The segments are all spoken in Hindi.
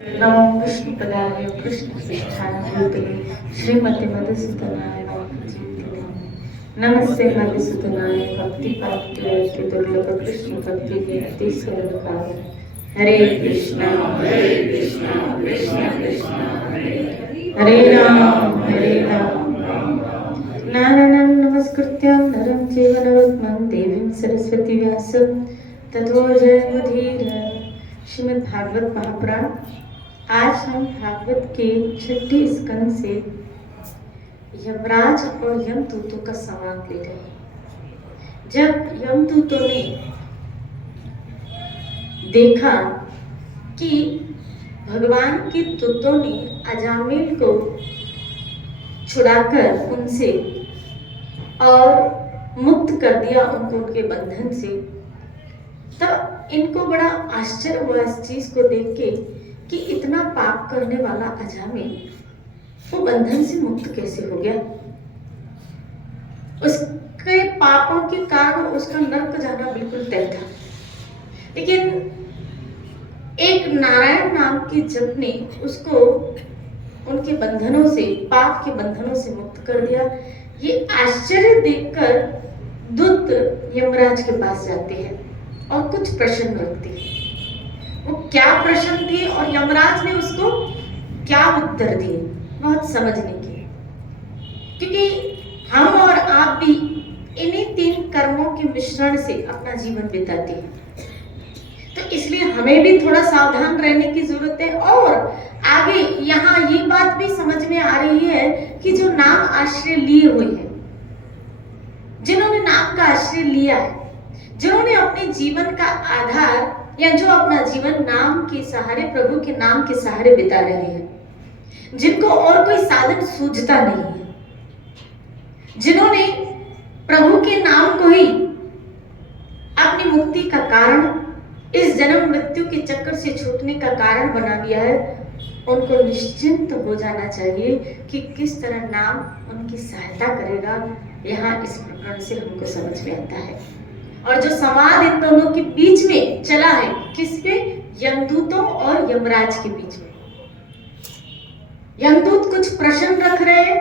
नमो विष्णुपदाय कृष्णपृष्ठाय श्रीमते मधुसूदनाय नमः। नमस्ते मधुसूदनाय भक्तिपात्र दुर्लभ कृष्ण भक्ति कीर्ति स्वरूपाय। हरे कृष्णा कृष्ण कृष्ण हरे राम नारायणं नमस्कृत्य नरं चैव नरोत्तमं देवीं सरस्वती व्यासं ततो जयमुदीरये। श्रीमद् भागवत महापुराण। आज हम भागवत के छठे स्कंद से यमराज और यमदूतों का संवाद ले रहे हैं। जब यमदूतों ने देखा कि भगवान के दूतों ने अजामिल को छुड़ाकर उनसे और मुक्त कर दिया उनको उनके बंधन से, तब इनको बड़ा आश्चर्य हुआ इस चीज को देख के कि इतना पाप करने वाला अजामिल वो बंधन से मुक्त कैसे हो गया। उसके पापों के कारण उसका नरक जाना बिल्कुल तय था, लेकिन एक नारायण नाम के जप ने उसको उनके बंधनों से, पाप के बंधनों से मुक्त कर दिया। ये आश्चर्य देखकर दूत यमराज के पास जाते हैं और कुछ प्रश्न रखते हैं। वो क्या प्रश्न थे और यमराज ने उसको क्या उत्तर दिए, बहुत समझने की, क्योंकि हम और आप भी इन्हीं तीन कर्मों के मिश्रण से अपना जीवन बिताते हैं, तो इसलिए हमें भी थोड़ा सावधान रहने की जरूरत है। और आगे यहाँ ये बात भी समझ में आ रही है कि जो नाम आश्रय लिए हुए हैं, जिन्होंने नाम का आश्रय लिया है, जिन्होंने अपने जीवन का आधार या जो अपना जीवन नाम के सहारे, प्रभु के नाम के सहारे बिता रहे हैं, जिनको और कोई साधन सूझता नहीं है, जिन्होंने प्रभु के नाम को ही अपनी मुक्ति का कारण, इस जन्म मृत्यु के चक्कर से छूटने का कारण बना लिया है, उनको निश्चिंत हो जाना चाहिए कि किस तरह नाम उनकी सहायता करेगा। यहाँ इस प्रकरण से हमको समझ में आता है। और जो संवाद इन दोनों के बीच में चला है, किसके? यमदूतों और यमराज के बीच में। यमदूत कुछ प्रश्न रख रहे हैं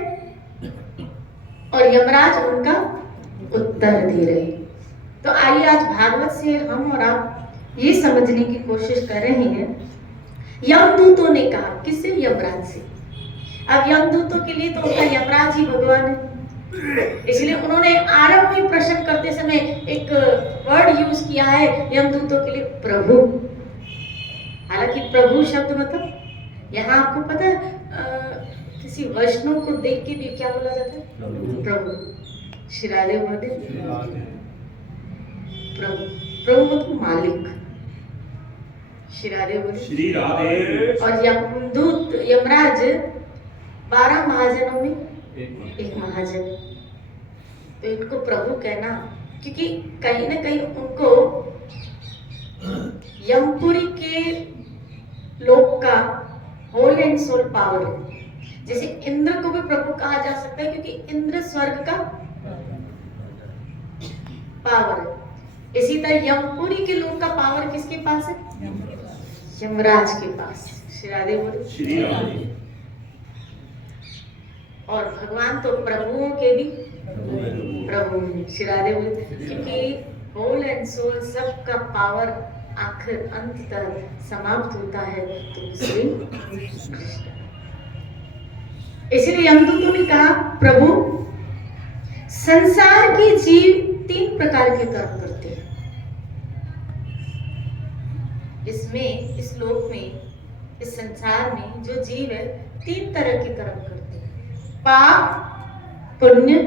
और यमराज उनका उत्तर दे रहे हैं। तो आइए आज भागवत से हम और आप ये समझने की कोशिश कर रहे हैं। यमदूतों ने कहा, किससे? यमराज से। अब यमदूतों के लिए तो उनका यमराज ही भगवान है, इसलिए उन्होंने आरंभ में प्रश्न करते समय एक वर्ड यूज किया है यमदूतों के लिए, प्रभु। हालांकि प्रभु शब्द मतलब यहाँ आपको पता है किसी वैष्णव को देख के भी क्या बोला जाता है? प्रभु। श्री राधे बोले प्रभु। प्रभु मतलब मालिक। श्री राधे बोले श्री राधे। और यमदूत, यमराज 12 महाजनों में एक महाजन, तो इनको प्रभु कहना, क्योंकि कहीं ना कहीं उनको यमपुरी के लोक का होल एंड सोल पावर है। जैसे इंद्र को भी प्रभु कहा जा सकता है, क्योंकि इंद्र स्वर्ग का पावर है। इसी तरह यमपुरी के लोक का पावर किसके पास है? यमराज के पास। श्री राधे बोले श्री राधे। और भगवान तो प्रभुओं के भी प्रभु हैं। श्री राधे बोले, क्योंकि होल एंड सोल सबका पावर आखिर अंत तक समाप्त होता है तो श्री कृष्ण। इसलिए यमदूतों ने कहा, प्रभु संसार के जीव 3 प्रकार के कर्म करते हैं। इसमें, इस लोक में, इस संसार में जो जीव है 3 तरह के कर्म करते हैं, पाप, पुण्य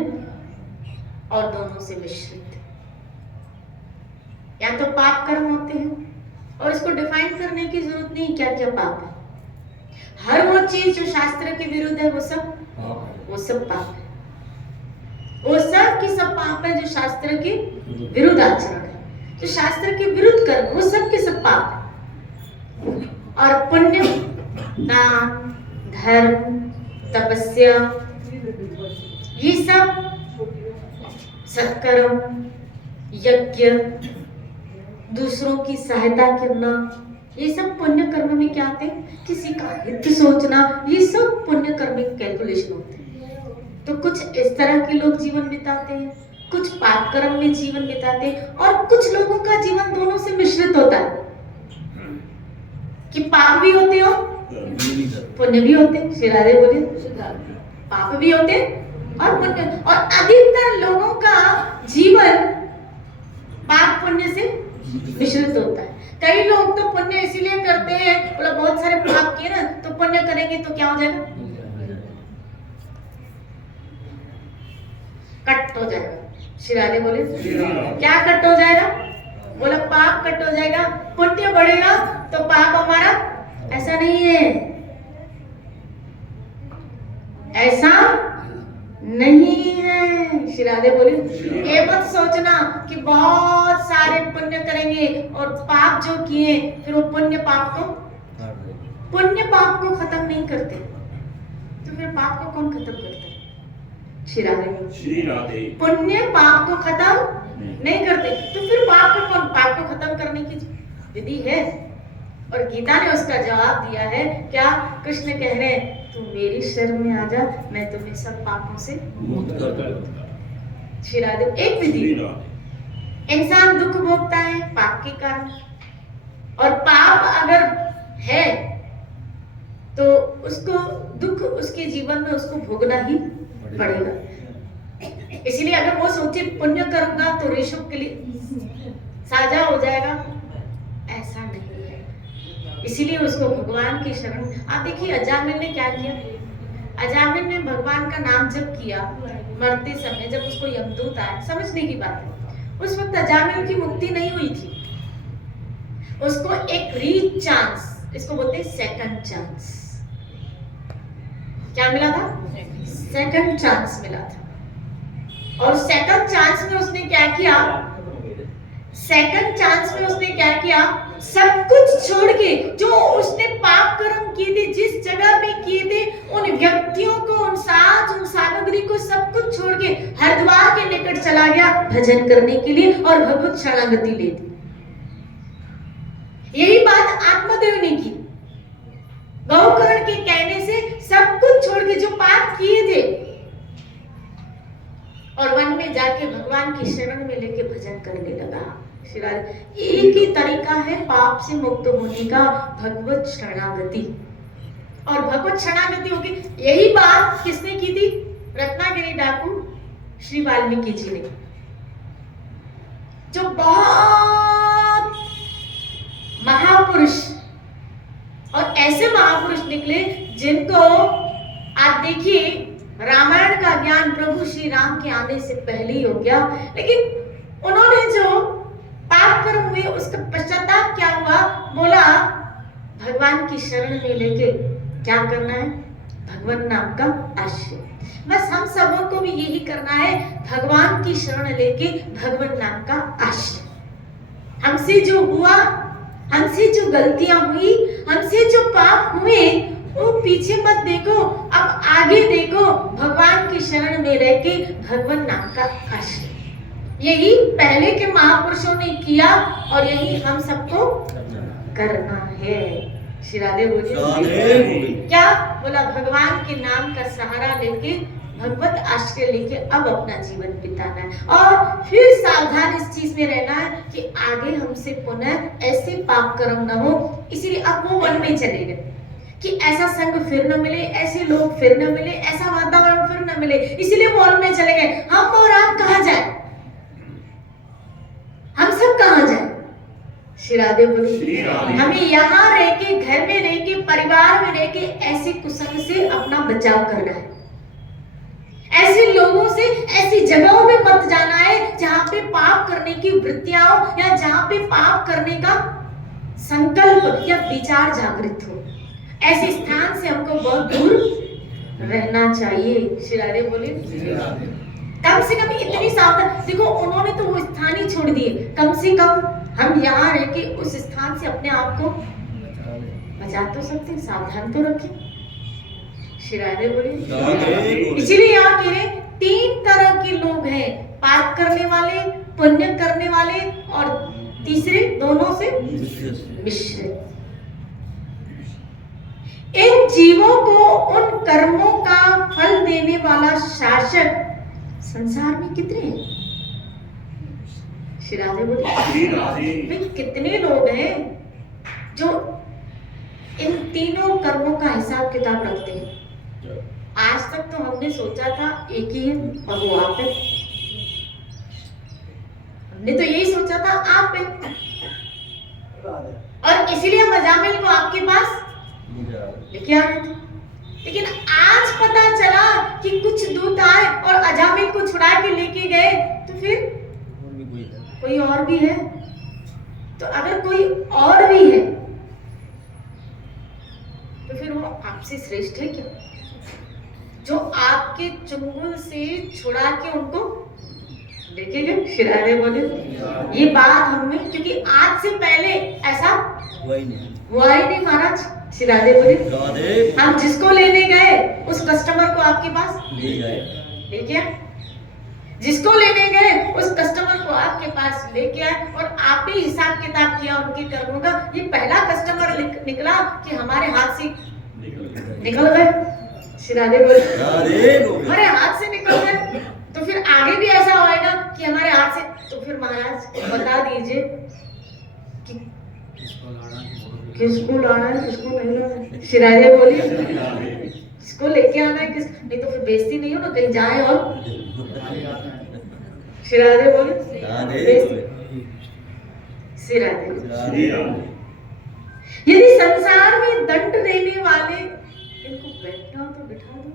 और दोनों से मिश्रित। या तो पाप कर्म होते हैं, और इसको डिफाइन करने की जरूरत नहीं क्या क्या पाप है। हर वो चीज जो शास्त्र के विरुद्ध है वो सब पाप है। वो सब की सब पाप है जो शास्त्र के विरुद्ध आचरण है। जो शास्त्र के विरुद्ध कर्म वो सब के सब पाप है। और पुण्य, दान, धर्म, तपस्या, ये सब सत्कर्म, यज्ञ, दूसरों की सहायता करना, ये सब पुण्य कर्म में क्या आते हैं? किसी का हित सोचना, ये सब पुण्य कर्म में कैलकुलेशन होते हैं। तो कुछ इस तरह के लोग जीवन बिताते हैं, कुछ पाप कर्म में जीवन बिताते हैं, और कुछ लोगों का जीवन दोनों से मिश्रित होता है कि पाप भी होते हो पुण्य भी होते हैं। श्री राधे बोले, पाप भी होते हैं और पुण्य, और अधिकतर लोगों का जीवन पाप पुण्य से मिश्रित होता है। कई लोग तो पुण्य इसीलिए करते हैं, बोला बहुत सारे पाप किए ना तो पुण्य करेंगे तो क्या हो जाएगा, कट हो जाएगा। श्री राधे बोले, क्या कट हो जाएगा? बोला पाप कट हो जाएगा, पुण्य बढ़ेगा तो पाप हमारा, ऐसा नहीं है, ऐसा नहीं है। श्री राधे बोले, ये मत सोचना कि बहुत सारे पुण्य करेंगे और पाप जो किए फिर वो पुण्य पाप को खत्म नहीं करते, तो फिर पाप को कौन खत्म करता है? श्री राधे, पुण्य पाप को खत्म नहीं करते, तो फिर पाप को खत्म करने की विधि है। और गीता ने उसका जवाब दिया है, क्या? कृष्ण कह रहे हैं, तू मेरी शरण में आ जा, मैं तुम्हें सब पापों से मुक्त कर दूंगा। श्री राधे, एक विधि, इंसान दुख भोगता है पाप के कारण, और पाप अगर है तो उसको दुख उसके जीवन में उसको भोगना ही पड़ेगा। इसलिए अगर वो सोचे पुण्य करूंगा तो ऋषभ के लिए साझा हो जाएगा, ऐसा नहीं है। इसीलिए उसको भगवान की शरण। आप देखिए अजामिल ने क्या किया, अजामिल ने भगवान का नाम जप किया मरते समय, जब उसको यमदूत आया। समझने की बात है, उस वक्त अजामिल की मुक्ति नहीं हुई थी, उसको एक री चांस, इसको बोलते हैं सेकंड चांस, क्या मिला था? सेकंड चांस मिला था। और सेकंड चांस में उसने क्या किया? सेकंड चांस में उसने क्या किया? सब कुछ छोड़ के, जो उसने पाप कर्म किए थे, जिस जगह में किए थे, उन व्यक्तियों को, उन साथ, उन सामग्री को सब कुछ छोड़ के हरिद्वार के निकट चला गया भजन करने के लिए और भगवत शरणागति ले ली। यही बात आत्मदेव ने की। गौकर्ण के कहने से सब कुछ छोड़ के जो पाप किए थे और वन में जाके भगवान की शरण में लेके भजन करने लगा। एक ही तरीका है पाप से मुक्त होने का, भगवत शरणागति। और भगवत शरणागति होगी, यही बात किसने की थी? रत्नागिरी डाकू श्री वाल्मीकि जी ने, जो बहुत महापुरुष और ऐसे महापुरुष निकले जिनको आप देखिए रामायण का ज्ञान प्रभु श्री राम के आने से पहले ही हो गया, लेकिन उन्होंने जो पाप कर्म हुए उसका पश्चाताप क्या हुआ? बोला भगवान की शरण में लेके क्या करना है? भगवान नाम का आश्रय। बस हम सबों को भी यही करना है, भगवान की शरण लेके भगवान नाम का आश्रय। हमसे जो हुआ, हमसे जो गलतियां हुई, हमसे जो पाप हुए, वो पीछे मत देखो, अब आगे देखो, भगवान की शरण में रह के भगवान नाम का आश्रय। यही पहले के महापुरुषों ने किया और यही हम सबको करना है। श्री राधे बोलिए, क्या बोला? भगवान के नाम का सहारा लेके, भगवत आश्रय लेके अब अपना जीवन बिताना है। और फिर सावधान इस चीज में रहना है कि आगे हमसे पुनः ऐसे पाप कर्म न हो। इसीलिए अब वो वन में चले गए कि ऐसा संग फिर न मिले, ऐसे लोग फिर न मिले, ऐसा वातावरण फिर न मिले, इसीलिए वो वन में चले गए। हम और आप कहाँ जाए? हम सब कहाँ जाए? श्री राधे बोलिए, हमें यहाँ रह के, घर में रह के, परिवार में रह के ऐसे कुसंग से अपना बचाव करना है। ऐसे लोगों से, ऐसी जगहों में मत जाना है जहाँ पे पाप करने की वृत्तियां हो या जहाँ पे पाप करने का संकल्प या विचार जागृत हो। ऐसे स्थान से हमको बहुत दूर रहना चाहिए। श्री राधे बोलिए, कम से कम इतनी सावधान। देखो उन्होंने तो वो स्थान ही छोड़ दिए, कम से कम हम यहाँ रह के उस स्थान से अपने आप को बचा तो सकते, सावधान तो रखें। श्री राधे बोलिए। इसीलिए यहाँ कह रहे 3 तरह के लोग हैं, पाप करने वाले, पुण्य करने वाले और तीसरे दोनों से मिश्रित। इन जीवों को उन कर्मों का फल देने वाला शासक संसार में कितने हैं? श्री राधे बोले कितने लोग हैं जो इन तीनों कर्मों का हिसाब किताब रखते हैं? आज तक तो हमने सोचा था एक ही है और वो आप है। हमने तो यही सोचा था आप है, और इसीलिए हम अजामिल को आपके पास लेके आ रहे थे। लेकिन आज पता चला कि कुछ दूत आए और अजामिल को छुड़ा के लेके गए, तो फिर कोई और भी है। तो अगर कोई और भी है तो फिर वो आपसे श्रेष्ठ है क्या, जो आपके चुंगल से छुड़ा के उनको लेके गए? श्री राधे बोले ये बात हमें, क्योंकि आज से पहले ऐसा हुआ ही नहीं महाराज। श्री राधे बोले हम जिसको लेने गए उस कस्टमर को आपके पास लेके आए, जिसको लेने गए उस कस्टमर को आपके पास लेके आए, और आप ही हिसाब किताब किया उनके कर्मों का। ये पहला कस्टमर निकला कि हमारे हाथ से निकल गए। श्री राधे बोले हमारे हाथ से निकल गए, तो फिर आगे भी ऐसा होएगा कि हमारे हाथ से। तो फिर महाराज बता दीजिए कि किसको लाना है किसको नहीं लाना है? श्री राधे बोलिए किसको लेके आना है, किस नहीं तो फिर बेइज्जती नहीं हो ना, कहीं जाए और। श्री राधे बोलिए श्री राधे। यदि संसार में दंड देने वाले, इनको बैठना तो बिठा दो,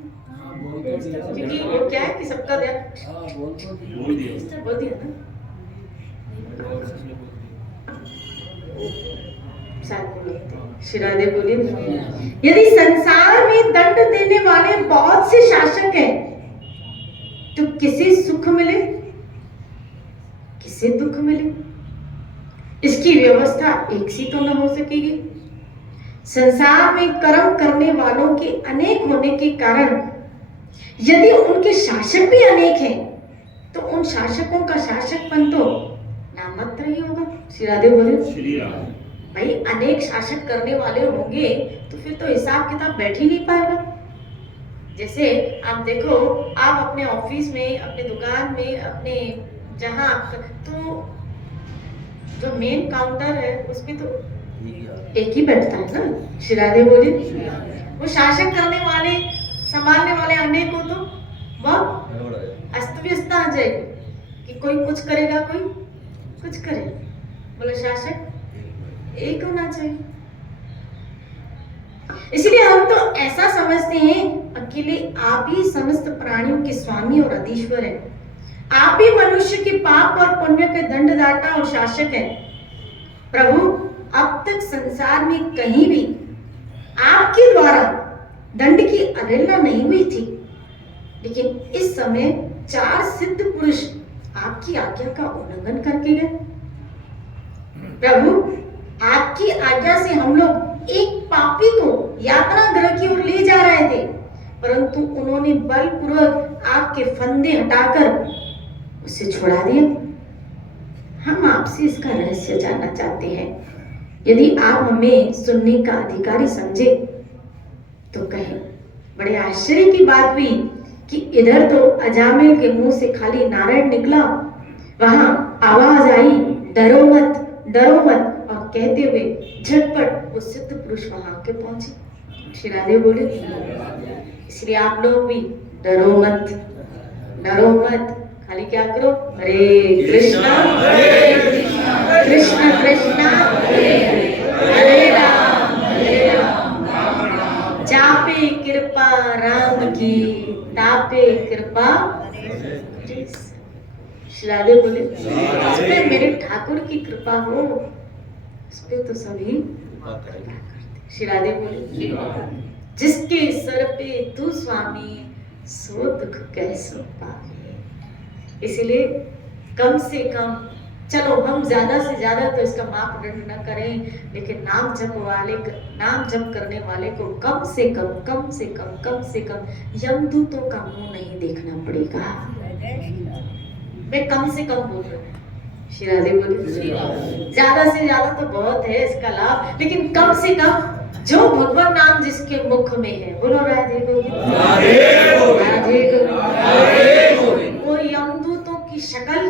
क्योंकि वो क्या है कि सबका ध्यान बोल दिया ना। श्री राधे बोलिए यदि संसार में दंड देने वाले बहुत से शासक हैं, तो किसे सुख मिले किसे दुख मिले, इसकी व्यवस्था एक सी तो न हो सकेगी। संसार में कर्म करने वालों के अनेक होने के कारण यदि उनके शासक भी अनेक हैं, तो उन शासकों का शासकपन तो नामात्र ही होगा। श्री राधे बोले भाई अनेक शासक करने वाले होंगे तो फिर तो हिसाब किताब बैठ ही नहीं पाएगा। जैसे आप देखो, आप अपने ऑफिस में, अपने दुकान में, अपने जहां तो जो मेन काउंटर है उसमें तो एक ही बैठता है ना। श्री राधे बोले वो शासक करने वाले, संभालने वाले अनेक हो तो वह अस्त व्यस्त आ जाएगी कि कोई कुछ करेगा कोई कुछ करेगा। बोले शासक एक होना चाहिए। इसलिए हम तो ऐसा समझते हैं अकेले आप ही समस्त प्राणियों के स्वामी और अधीश्वर हैं। आप ही मनुष्य के पाप और पुण्य के दंडदाता और शासक हैं। प्रभु अब तक संसार में कहीं भी आपके द्वारा दंड की अवहेलना नहीं हुई थी, लेकिन इस समय 4 सिद्ध पुरुष आपकी आज्ञा का उल्लंघन करके गए। प्रभु आपकी आज्ञा से हम लोग एक पापी को यातना गृह की ओर ले जा रहे थे, परंतु उन्होंने बलपूर्वक आपके फंदे हटाकर उसे छुड़ा दिया। हम आपसे इसका रहस्य जानना चाहते हैं। यदि आप हमें सुनने का अधिकारी समझे तो कहें। बड़े आश्चर्य की बात हुई कि इधर तो अजामिल के मुंह से खाली नारायण निकला, वहां आवाज आई डरो मत डरो मत, और कहते हुए झटपट वो सिद्ध पुरुष वहां के पहुंचे। श्री राधे बोले इसलिए आप लोग भी डरो मत डरो मत, खाली क्या करो हरे कृष्णा कृष्ण कृष्ण हरे राम जापे कृपा राम की तापे कृपा। श्री राधे बोले इसमें मेरे ठाकुर की कृपा हो, इस पे तो सभी। श्री राधे बोले जिसके सर पे तू स्वामी सो दुख कैसो पावे। इसलिए कम से कम चलो हम ज्यादा से ज्यादा तो इसका मापदंड न करें, लेकिन नाम जप करने वाले को कम से कम यमदूतों का मुंह नहीं देखना पड़ेगा। मैं कम से कम बोल रही हूँ। श्री राधे बोले ज्यादा से ज्यादा तो बहुत है इसका लाभ, लेकिन कम से कम जो भगवान नाम जिसके मुख में है, बोलो राधे गोविंद, राधे गोविंद। वो यमदूतों की शक्ल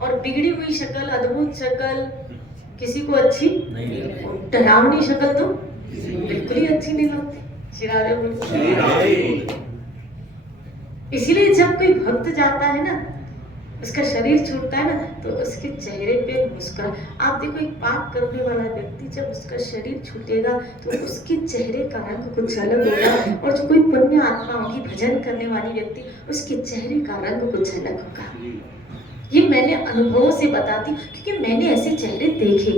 और बिगड़ी हुई शक्ल, अद्भुत शक्ल किसी को अच्छी नहीं, डरावनी शक्ल तो बिल्कुल ही अच्छी नहीं लगती। श्री राधे बोलो। इसीलिए जब कोई भक्त जाता है ना, उसका शरीर छूटता है ना, तो उसके चेहरे पे मुस्कुरा। आप देखो, एक पाप करने वाला व्यक्ति जब उसका शरीर छूटेगा तो उसके चेहरे का रंग कुछ अलग होगा, और जो कोई पुण्य आत्मा होगी, भजन करने वाली व्यक्ति, उसके चेहरे का रंग कुछ अलग होगा। ये मैंने अनुभवों से बताती, क्योंकि मैंने ऐसे चेहरे देखे।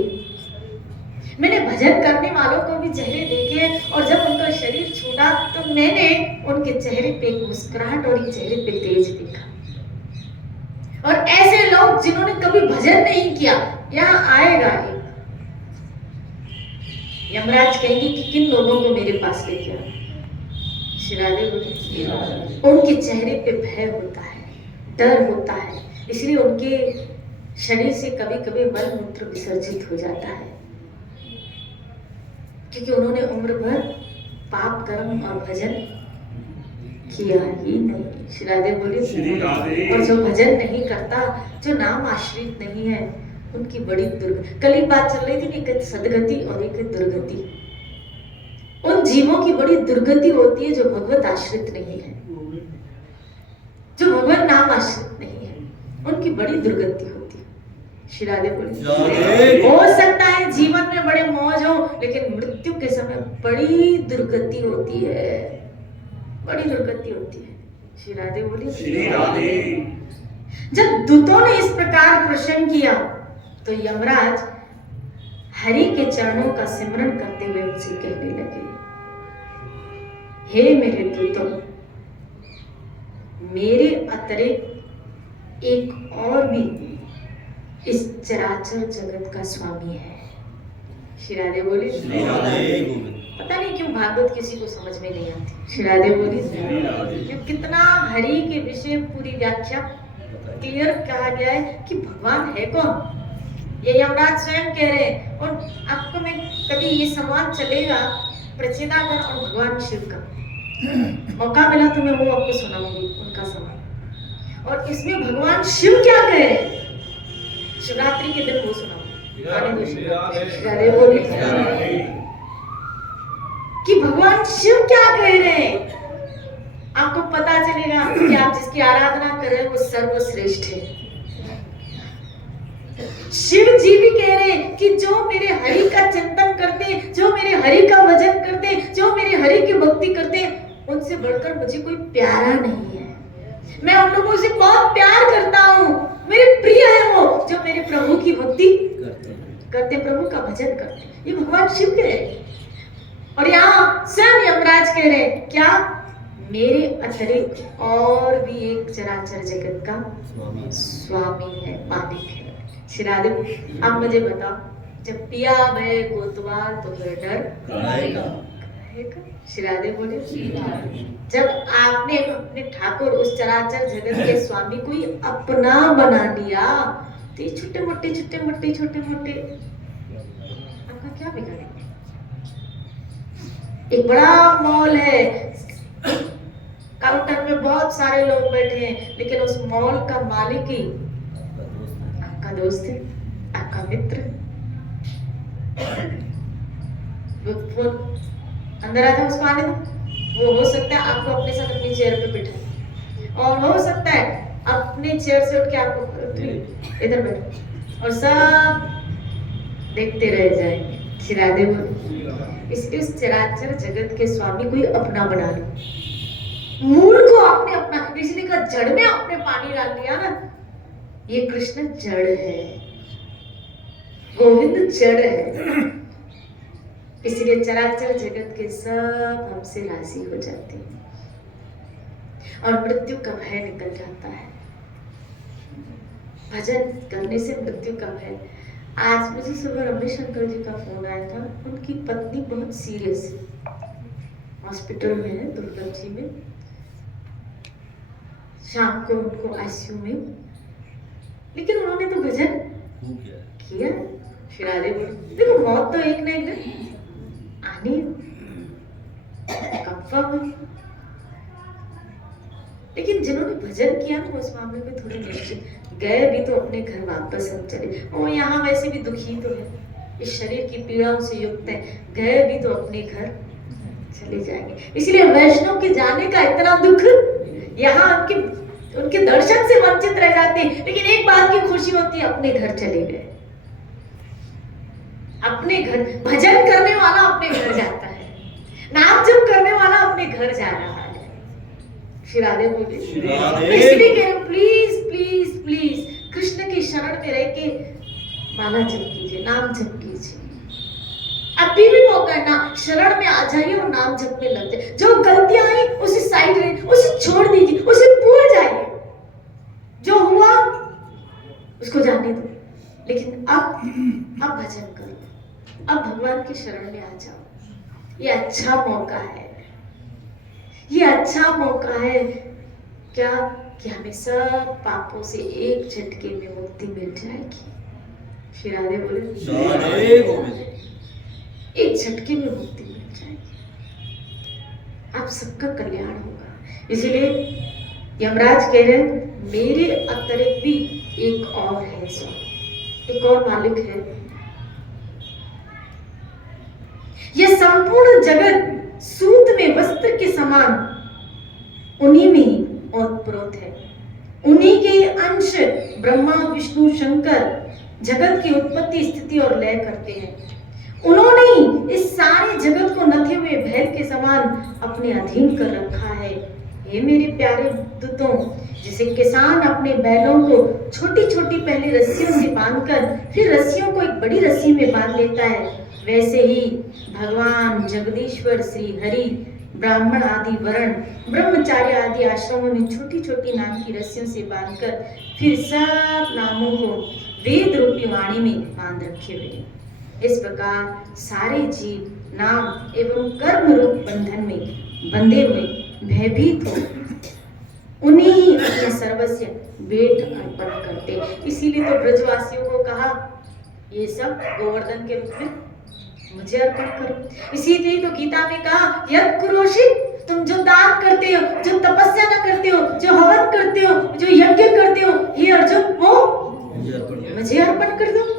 मैंने भजन करने वालों को भी चेहरे देखे, और जब उनका शरीर छूटा तो मैंने उनके चेहरे पे एक मुस्कुराहट और एक चेहरे पे तेज देखा। और ऐसे लोग जिन्होंने कभी भजन नहीं किया, यहाँ आएगा एक यमराज कहेंगे कि किन लोगों को मेरे पास लेके आओ। उनके चेहरे पे भय होता है, डर होता है, इसलिए उनके शरीर से कभी कभी मल मूत्र विसर्जित हो जाता है, क्योंकि उन्होंने उम्र भर पाप कर्म और भजन किया ही नहीं। श्री राधे बोले। और जो भजन नहीं करता, जो नाम आश्रित नहीं है, उनकी बड़ी कल एक बात चल रही थी, एक सदगति और एक दुर्गति। उन जीवों की बड़ी दुर्गति होती है जो भगवत आश्रित नहीं है, जो भगवान नाम आश्रित नहीं है, उनकी बड़ी दुर्गति होती है। श्री राधे बोले। हो सकता है जीवन में बड़े मौज हो, लेकिन मृत्यु के समय बड़ी दुर्गति होती है, बड़ी दुर्गति होती है। श्री राधे बोली। श्री राधे। जब दूतों ने इस प्रकार प्रश्न किया तो यमराज हरि के चरणों का सिमरन करते हुए उनसे कहने लगे, हे मेरे दूतों, मेरे अतिरिक्त एक और भी इस चराचर जगत का स्वामी है। श्री राधे बोली। पता नहीं क्यों भागवत किसी को समझ में नहीं आती। श्री राधे बोली। क्यों कितना हरि के विषय पूरी व्याख्या क्लियर कहा गया है कि भगवान है कौन, ये यमराज स्वयं कह रहे हैं। और आपको मैं कभी ये संवाद चलेगा प्रचेतागण और भगवान शिव का, मौका मिला तो मैं वो आपको सुनाऊंगी उनका संवाद। और इसमें भगवान शिव क्या कह रहे हैं, शिवरात्रि के दिन वो सुनाऊंगी कि भगवान शिव क्या कह रहे हैं। आपको पता चलेगा कि आप जिसकी आराधना कर रहे हैं वो सर्वश्रेष्ठ है। शिव जी भी कह रहे हैं कि जो मेरे हरि का चिंतन करते, जो मेरे हरि का भजन करते, जो मेरे हरि की भक्ति करते, उनसे बढ़कर मुझे कोई प्यारा नहीं है। मैं उन लोगों से बहुत प्यार करता हूँ, मेरे प्रिय है वो जो मेरे प्रभु की भक्ति करते, प्रभु का भजन करते। ये भगवान शिव कह रहे हैं। और यहाँ स्वयं यमराज कह रहे हैं क्या, मेरे अतिरिक्त और भी एक चराचर जगत का स्वामी है, मालिक है। श्री राधे। आप मुझे बताओ, जब पिया भय कोतवाल तो फिर डर आएगा। श्री राधे बोले। जब आपने अपने ठाकुर उस चराचर जगत के स्वामी को ही अपना बना लिया, तो छोटे मोटे आपका क्या बिगाड़ेंगे। एक बड़ा मॉल है, काउंटर में बहुत सारे लोग बैठे हैं, लेकिन उस मॉल का मालिक ही आपका दोस्त है, आपका मित्र। वो अंदर आ जाओ, उसको आने दो। वो हो सकता है आपको अपने साथ अपनी चेयर पे बिठाए, और हो सकता है अपने चेयर से उठ के आपको इधर बैठो, और सब देखते रह जाएंगे। श्री राधे बोले। इस चराचर जगत के स्वामी को ही अपना बना लो, मूल को आपने अपना, इसलिए का जड़ में आपने पानी डाल दिया ना। ये कृष्ण जड़ है, गोविंद जड़ है, इसलिए चराचर जगत के सब हमसे राजी हो जाते हैं और मृत्यु का भय निकल जाता है। भजन करने से मृत्यु का भय। आज मुझे सुबह रमेश शंकर जी का फोन आया था, उनकी पत्नी बहुत सीरियस है, हॉस्पिटल में है दुर्गम जी में। शाम को उनको आईसीयू में, लेकिन उन्होंने तो भजन किया, फिर आगे बोले देखो मौत तो एक ना एक दिन आनी है, कंफर्म है। लेकिन जिन्होंने भजन किया ना उस मामले में थोड़े निश्चित, गए भी तो अपने घर वापस हम चले, वो यहाँ वैसे भी दुखी तो है, इस शरीर की पीड़ाओं से युक्त है, गए भी तो अपने घर चले जाएंगे। इसलिए वैष्णव के जाने का इतना दुख, यहाँ उनके दर्शन से वंचित रह जाते हैं, लेकिन एक बात की खुशी होती है, अपने घर चले गए। अपने घर, भजन करने वाला अपने घर जाता है, नाम जप करने वाला अपने घर जा रहा है। श्री राधे बोले, इसलिए कह रहे प्लीज प्लीज प्लीज कृष्ण की शरण में रह के माला जप कीजिए, नाम जप कीजिए। अभी भी मौका है ना, शरण में आ जाइए और नाम जप में लग जाइए। जो गलतियां आई उसे साइड रहे, उसे छोड़ दीजिए, उसे भूल जाइए, जो हुआ उसको जाने दो। लेकिन अब भजन करो, अब भगवान की शरण में आ जाओ। ये अच्छा मौका है, ये अच्छा मौका है क्या कि हमें सब पापों से एक झटके में मुक्ति मिल जाएगी। फिर आगे बोले एक झटके में मुक्ति मिल जाएगी, आप सबका कल्याण होगा। इसलिए यमराज कह रहे हैं मेरे अतिरिक्त भी एक और है, एक और मालिक है। यह संपूर्ण जगत सूत में वस्त्र के समान उन्हीं में ही ओतप्रोत है। उन्हीं के अंश ब्रह्मा विष्णु शंकर जगत की उत्पत्ति स्थिति और लय करते हैं। उन्होंने ही इस सारे जगत को नथे हुए बैल के समान अपने अधीन कर रखा है। हे मेरे प्यारे दूतों, जैसे किसान अपने बैलों को छोटी छोटी पहले रस्सियों से बांधकर फिर रस्सियों को एक बड़ी रस्सी में बांध लेता है, वैसे ही भगवान जगदीश्वर श्री हरि ब्राह्मण आदि वर्ण ब्रह्मचार्य आदि आश्रमों में छोटी छोटी नाम की रस्सियों से बांधकर फिर सब नामों को वेद रूपी वाणी में बांध रखे हुए हैं। इस प्रकार सारे जीव नाम एवं कर्म रूप बंधन में बंधे हुए भयभीत हो उन्हें ही अपने सर्वस्व भेंट अर्पण करते। इसीलिए तो ब्रजवासियों को कहा ये सब गोवर्धन के रूप में मुझे अर्पण करो। इसीलिए तो गीता में कहा यद कुरोषि, तुम जो दान करते हो, जो तपस्या न करते हो, जो हवन करते हो, जो यज्ञ करते हो, हे अर्जुन वो मुझे अर्पण कर दो।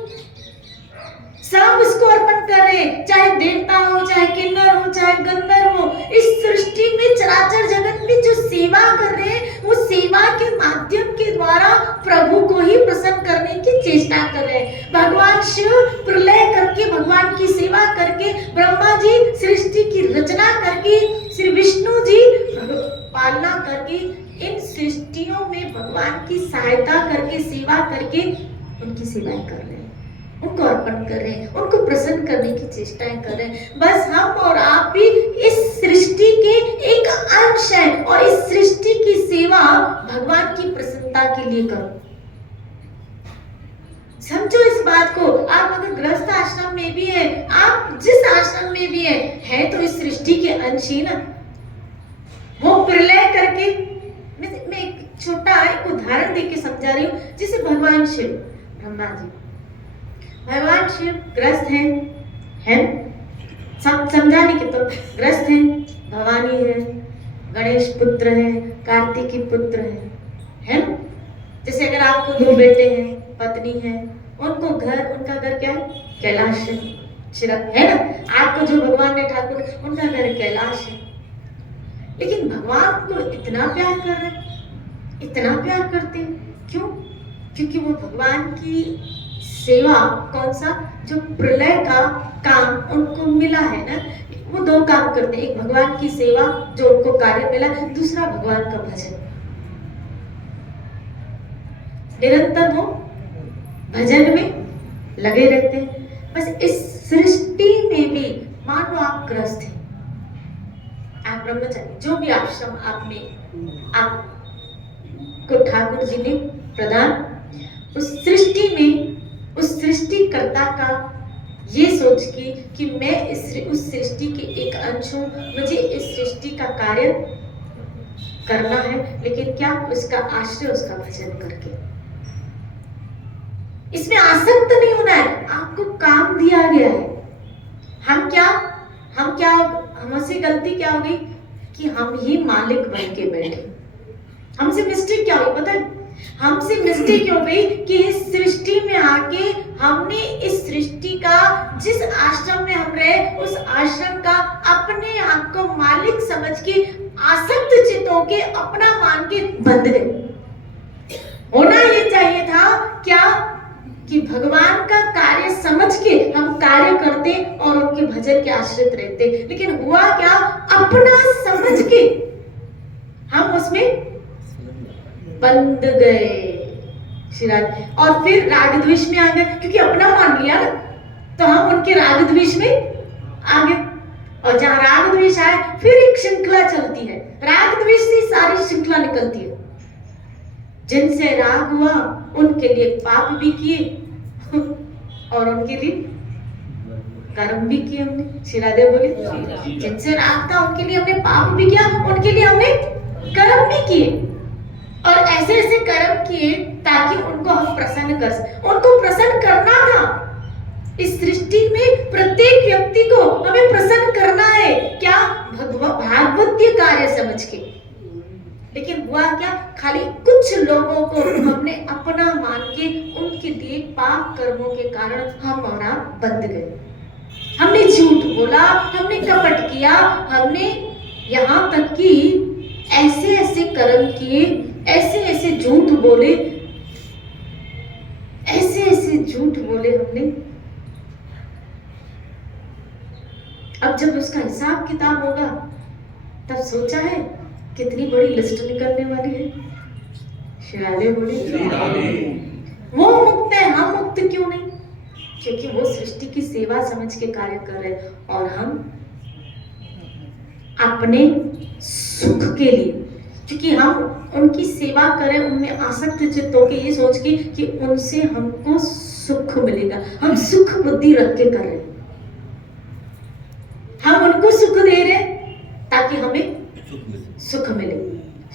सब उसको अर्पण कर रहे, चाहे देवता हो, चाहे किन्नर हो, चाहे गंधर्व हो, इस सृष्टि में चराचर जगत में जो सेवा कर रहे हैं, वो सेवा के माध्यम के द्वारा प्रभु को ही प्रसन्न करने की चेष्टा कर रहे हैं। भगवान शिव प्रलय करके भगवान की सेवा करके, ब्रह्मा जी सृष्टि की रचना करके, श्री विष्णु जी पालना करके, इन सृष्टियों में भगवान की सहायता करके सेवा करके उनकी सेवाएं कर रहे हैं, उनको अर्पण कर रहे हैं, उनको प्रसन्न करने की चेष्टाएं कर रहे हैं। बस हम और आप भी इस सृष्टि के एक अंश हैं और इस सृष्टि की सेवा भगवान की प्रसन्नता के लिए करो। समझो इस बात को। आप अगर गृहस्थ आश्रम में भी है, आप जिस आश्रम में भी है तो इस सृष्टि के अंश ही ना। वो प्रलय करके, मैं एक छोटा एक उदाहरण देके समझा रही हूँ। जैसे भगवान शिव, ब्रह्मा जी, भगवान शिव ग्रस्त हैं, समझाने के तो ग्रस्त हैं, भवानी है, गणेश पुत्र है, कार्तिकी पुत्र है ना। जैसे अगर आपको 2 बेटे हैं, पत्नी है, उनको उनका घर क्या है? कैलाश है ना। आपको जो भगवान ने ठाकुर, उनका घर कैलाश है। लेकिन भगवान उनको इतना प्यार कर रहे हैं, इतना प्यार करते हैं, क्यों? क्योंकि वो भगवान की सेवा, कौन सा, जो प्रलय का काम उनको मिला है ना, वो 2 काम करते हैं। एक भगवान की सेवा जो उनको कार्य मिला, दूसरा भगवान का भजन। निरंतर वो भजन में लगे रहते हैं। बस इस सृष्टि में भी मान लो आप ग्रस्त हैं, आप ब्रह्मचारी, जो भी आश्रम आपको ठाकुर जी ने प्रदान, उस सृष्टि में उस सृष्टिकर्ता का ये सोच कि मैं उस सृष्टि के एक अंश हूँ, मुझे इस सृष्टि का कार्य करना है, लेकिन क्या? उसका आश्रय, उसका भजन करके। इसमें आसक्त नहीं होना है। आपको काम दिया गया है। हम क्या हमसे गलती क्या हो गई कि हम ही मालिक बन के बैठे। हमसे मिस्टेक क्या हुई पता है? हमसे मिस्टेक हो गई कि इस सृष्टि में आके हमने इस सृष्टि का, जिस आश्रम में हम रहे, उस आश्रम का अपने आप को मालिक समझ के, आसक्त चित्त होके, अपना मान के बंध गए। होना ये चाहिए था क्या कि भगवान का कार्य समझ के हम कार्य करते और उनके भजन के आश्रित रहते। लेकिन हुआ क्या, अपना समझ के हम उसमें बंद गए शिराज। और फिर राग द्वेष में आ गए, क्योंकि अपना मान लिया ना, तो हम उनके राग द्वेष में आ गए। और जहां राग द्वेष आए फिर एक श्रृंखला चलती है। राग द्वेष से सारी श्रृंखला निकलती है। जिनसे राग हुआ उनके लिए पाप भी किए और उनके लिए कर्म भी किए हमने। शिरादेव बोले जिनसे राग था उनके लिए हमने पाप भी किया, उनके लिए हमने कर्म भी किए। और ऐसे ऐसे कर्म किए ताकि उनको हम प्रसन्न कर सकें। उनको प्रसन्न करना था। इस सृष्टि में प्रत्येक व्यक्ति को हमें प्रसन्न करना है। क्या? भागवतीय कार्य समझ के। लेकिन हुआ क्या, खाली कुछ लोगों को हमने अपना मान के उनके लिए पाप कर्मों के कारण हम वहां बंध गए। हमने झूठ बोला, हमने कपट किया, हमने यहाँ तक कि ऐसे ऐसे कर्म किए, ऐसे ऐसे झूठ बोले, ऐसे ऐसे झूठ बोले हमने। अब जब उसका हिसाब किताब होगा तब सोचा है कितनी बड़ी लिस्ट निकलने वाली है। शिवाले बोले वो मुक्त है, हम मुक्त क्यों नहीं? क्योंकि वो सृष्टि की सेवा समझ के कार्य कर रहे हैं और हम अपने सुख के लिए, क्योंकि हम उनकी सेवा करें, उनमें आसक्त चित्त होकर ये सोच के कि उनसे हमको सुख मिलेगा, हम सुख बुद्धि रख के कर रहे हैं। हम उनको सुख दे रहे ताकि हमें सुख मिले।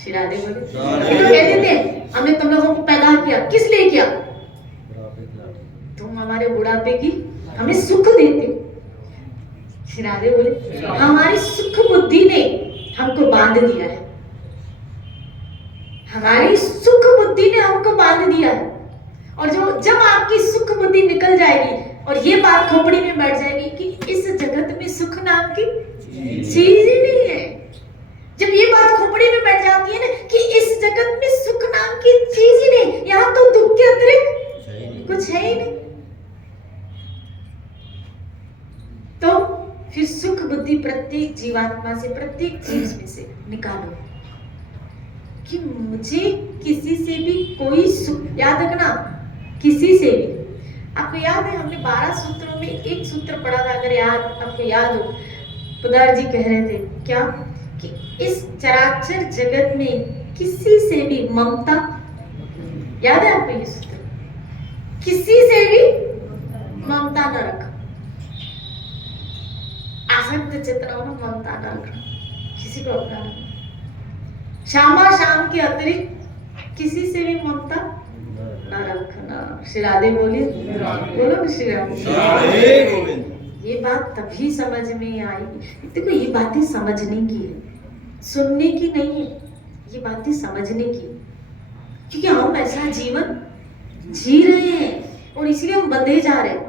शिरादे बोले ये तो कहते थे हमने तुम लोगों को पैदा किया, किस लिए किया? तुम हमारे बुढ़ापे की हमें सुख देते। शिरादे बोले हमारी सुख बुद्धि ने हमको बांध दिया है। हमारी सुख बुद्धि ने हमको बांध दिया है। और जब आपकी सुख बुद्धि निकल जाएगी और ये बात खोपड़ी में बैठ जाएगी कि इस जगत में सुख नाम की चीज ही नहीं है। जब ये बात खोपड़ी में बैठ जाती है ना कि इस जगत में सुख नाम की चीज ही नहीं, यहाँ तो दुख के अतिरिक्त कुछ है ही नहीं, तो फिर सुख बुद्धि प्रत्येक जीवात्मा से, प्रत्येक जीव में से निकालो कि मुझे किसी से भी कोई सुख, याद रखना किसी से भी। आपको याद है हमने 12 सूत्रों में एक सूत्र पढ़ा था, अगर याद आपको याद हो, पुदार जी कह रहे थे क्या कि इस चराचर जगत में किसी से भी ममता, याद है आपको ये सूत्र? किसी से भी ममता न रखो, आसक्त चित्त न ममता न रखो, किसी को अपना रखो। श्यामा शाम के अतिरिक्त किसी से भी ममता न रखना। शिरादे बोलिए, बोलो ना शिरादे। ये बात तभी समझ में आई। देखो ये बातें समझने की है, सुनने की नहीं है, ये बातें समझने की, क्योंकि हम ऐसा जीवन जी रहे हैं और इसीलिए हम बंधे जा रहे हैं।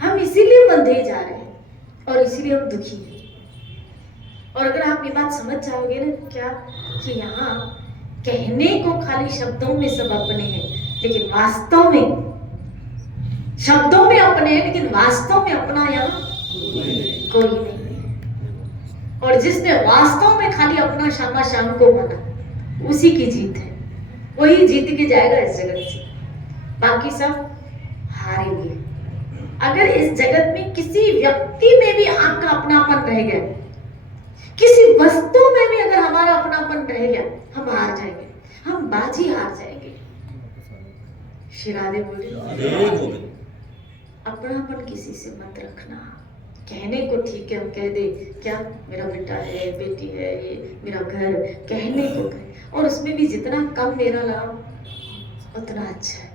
हम इसीलिए बंधे जा रहे हैं और इसीलिए हम दुखी हैं। और अगर आप ये बात समझ जाओगे ना क्या कि यहाँ कहने को खाली शब्दों में सब अपने हैं, लेकिन वास्तव में शब्दों में अपने हैं, लेकिन वास्तव में अपना यहाँ कोई नहीं। और जिसने वास्तव में खाली अपना श्यामा शाम को माना, उसी की जीत है, वही जीत के जाएगा इस जगत से, बाकी सब हारेंगे। अगर इस जगत में किसी व्यक्ति में भी आपका अपनापन रह गया, किसी वस्तु में भी अगर हमारा अपनापन रह गया, हम हार जाएंगे, हम बाजी हार जाएंगे। शिरादे बोले अपनापन किसी से मत रखना। कहने को ठीक है हम कह दे क्या मेरा बेटा है, बेटी है, ये मेरा घर, कहने को कहे, और उसमें भी जितना कम मेरा लाओ उतना अच्छा है।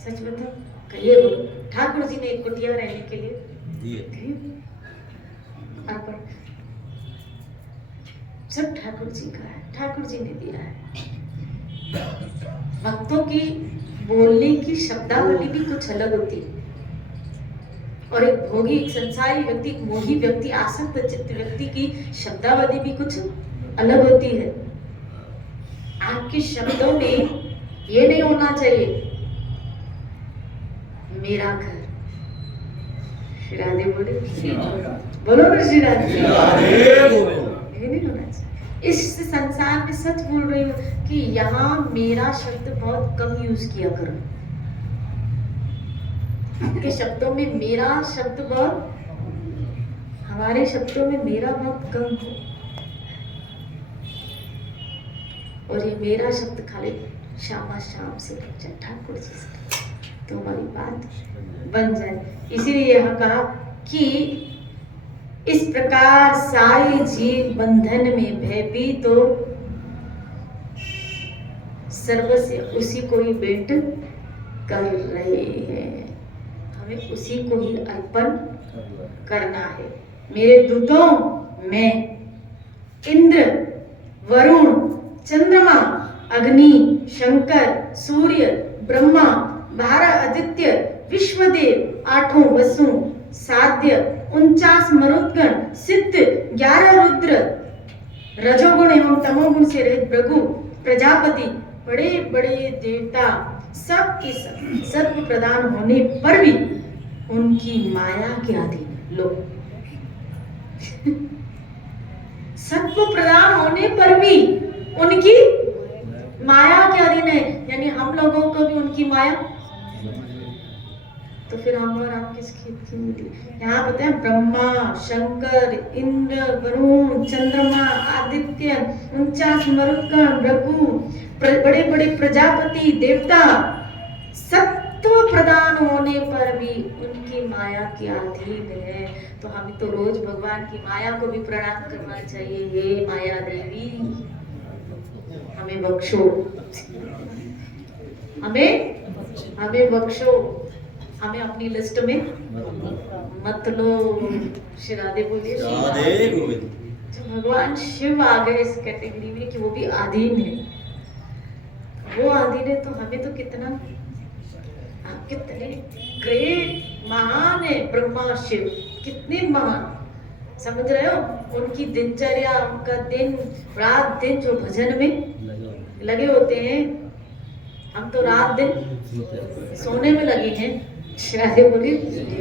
सच बताओ, कहिए बोलो। ठाकुर जी ने एक कुटिया रहने के लिए दिए। अर्पण, सब ठाकुर जी का है, ठाकुर जी ने दिया है। भक्तों की बोलने की शब्दावली भी कुछ अलग होती है, और एक भोगी, एक संसारी व्यक्ति, एक मोही व्यक्ति, आसक्त चित्त व्यक्ति की शब्दावली भी कुछ अलग होती है। आपके शब्दों में ये नहीं होना चाहिए मेरा घर। श्री राधे बोले, बोलो ना श्री राधे। ये नहीं होना चाहिए। इस संसार में सच बोल रही हूँ कि यहाँ मेरा शब्द बहुत कम यूज किया करो। आपके शब्दों में मेरा शब्द बहुत, हमारे शब्दों में मेरा बहुत कम हो, और ये मेरा शब्द खाली शाम शाम से लग जाए ठाकुर जी से, तो हमारी बात बन जाए। इसीलिए यह कहा कि इस प्रकार सारे जीव बंधन में भयभीत तो सर्वस्य उसी को ही भेंट कर रहे हैं। हमें उसी को ही अर्पण करना है। मेरे दूतों में इंद्र, वरुण, चंद्रमा, अग्नि, शंकर, सूर्य, ब्रह्मा, 12 आदित्य, विश्वदेव, 8 वसु, साध्य, 49 मरुद्गण, सिद्ध, 11 रुद्र, रजोगुण एवं तमोगुण से रहित भृगु, प्रजापति, बड़े बड़े देवता, सब के सब सर्व प्रदान होने पर भी उनकी माया के अधीन लोग सबको प्रदान होने पर भी उनकी माया के अधीन है। यानी हम लोगों को भी उनकी माया, तो फिर हम और आप किस खेत की मिली। यहाँ बताए ब्रह्मा, शंकर, इंद्र, वरुण, चंद्रमा, आदित्य, 49 मरुद्गण, भृगु, बड़े बड़े प्रजापति, देवता, सत्व प्रदान होने पर भी उनकी माया के अधीन है। तो हमें तो रोज भगवान की माया को भी प्रणाम करना चाहिए। हे माया देवी, हमें बख्शो, हमें बख्शो, हमें अपनी लिस्ट में मत लो। श्री राधे बोलिए। तो भगवान शिव आ गए इस कैटेगरी में कि वो भी अधीन है। वो अधीन है तो हमें तो कितना, कितने ग्रेट, महान है ब्रह्मा शिव, कितने महान, समझ रहे हो। उनकी दिनचर्या, उनका दिन रात दिन जो भजन में लगे होते हैं, हम तो रात दिन सोने में लगे हैं। श्राद्धे बोली,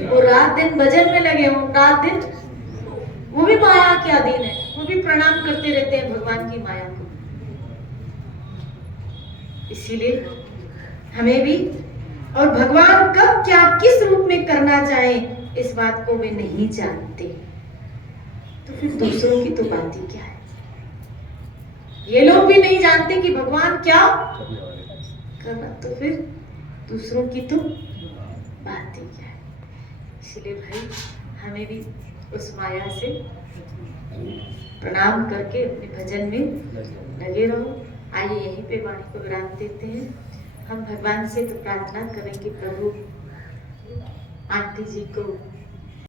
वो रात दिन भजन में लगे हो, रात दिन वो भी माया के अधीन है, वो भी प्रणाम करते रहते हैं भगवान की माया को। इसीलिए हमें भी, और भगवान कब क्या किस रूप में करना चाहे इस बात को वे नहीं जानते, तो फिर दूसरों की तो बात ही क्या है। ये लोग भी नहीं जानते कि भगवान क्या करना, तो फिर दूसरों की तो बात ही क्या है। इसलिए भाई हमें भी उस माया से प्रणाम करके अपने भजन में लगे रहो। आइए यहीं पे वाणी को विराम देते हैं। हम भगवान से तो प्रार्थना करें कि प्रभु आंटी जी को